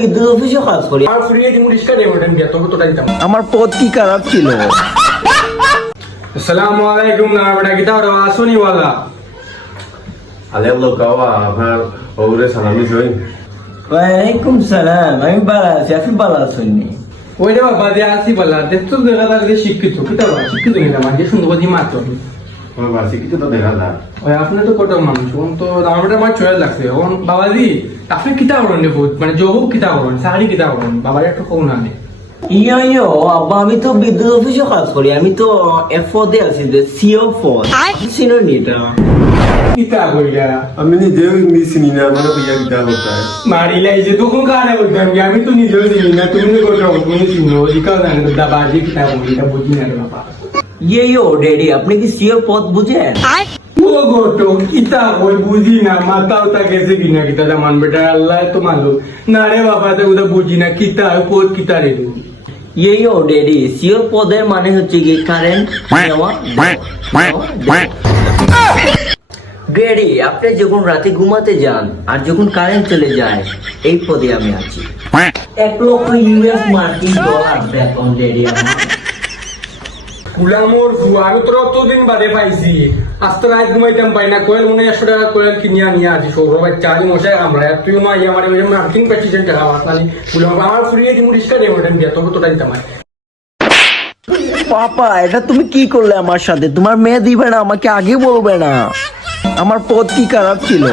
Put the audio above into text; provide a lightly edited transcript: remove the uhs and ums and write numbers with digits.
বিদ্যুৎ অফিসে কাজ করি। আর ফ্রি এ রিস্কা নেই ওটা দিয়া তোকে তোটা দিতাম। আমার পথ কি খারাপ ছিল। আসসালামু আলাইকুম না বেটা কিতা রে আসনি ওয়ালা। আলে লোক গাওয়া আপনার ওরে সালামি জয়। ওয়ালাইকুম সালাম, আমি ভালো আছি, আপনি ভালো আছেননি? ওই রে বাবা দিয়ে আসি বলা দেখতো দেখা যাক যে শিক্ষিত কিতা বা শিক্ষিত নিলাম আগে সুন্দর দি মাত্র আমার বাসি কিছু তো দেখা যায়। ওই আপনি তো কত মানুষ এখন তো আমার বেটা আমার চলে লাগছে এখন বাবাজি আপনি কিতা করেন রে বহুত মানে জব কিতা করেন সারি কিতা করেন বাবার একটু কোন আনে ইয়ো আব্বা, আমি তো বিদ্যুৎ অফিসে কাজ করি। আমি তো এফওতে আছি, যে সিও ফোন চিনি এটা। কিতা কইলা আমি নিজেও ইংলিশ চিনি না মানে কইয়া কিতা করতে মারিলাই যে তখন কারে বলতাম আমি তো নিজেও চিনি না তুমি তো কত তুমি চিনো জিকা জানো দাবাজি কিতা করি এটা বুঝি না রে বাবা। ইয়ো ড্যাডি, আপনি কি সিও পথ বুঝেন? ও গোটো কিতা কই বুঝি না মাথাও তা গেছে কিনা কিতা জামান বেটা আল্লাহ তো মালুম না রে বাবা তো ওটা বুঝি না কিতা কোত কিতা রে ইয়ো ড্যাডি, সিও পদের মানে হচ্ছে কি কারেন্ট নেওয়া। ড্যাডি, আপনি যখন রাতে ঘুমাতে যান আর যখন কারেন্ট চলে যায়, এই পদে আমি আছি। 1 লক্ষ ইউএস মার্কিন ডলার বেতন ড্যাডি আমার। কুলামোর জুয়া আমি তোর অতদিন বাদে পাইছি আস্তে রাত ঘুমাইতাম পাই না কোয়েল মনে 100 টাকা কোয়েল কিনিয়া নিয়ে আসি সৌর বাচ্চা আগে মশাই আমরা তুই মা ইয়া মানে মার্কিং প্রেসিডেন্ট টাকা মাসলানি কুলাম আমার ফুরিয়ে দিমু রিস্কা দেবো ওটা দিয়া তোকে তোটা দিতাম পাপা, এটা তুমি কি করলে আমার সাথে? তোমার মেয়ে দিবে না, আমাকে আগে বলবে না। আমার পথ কি খারাপ ছিল।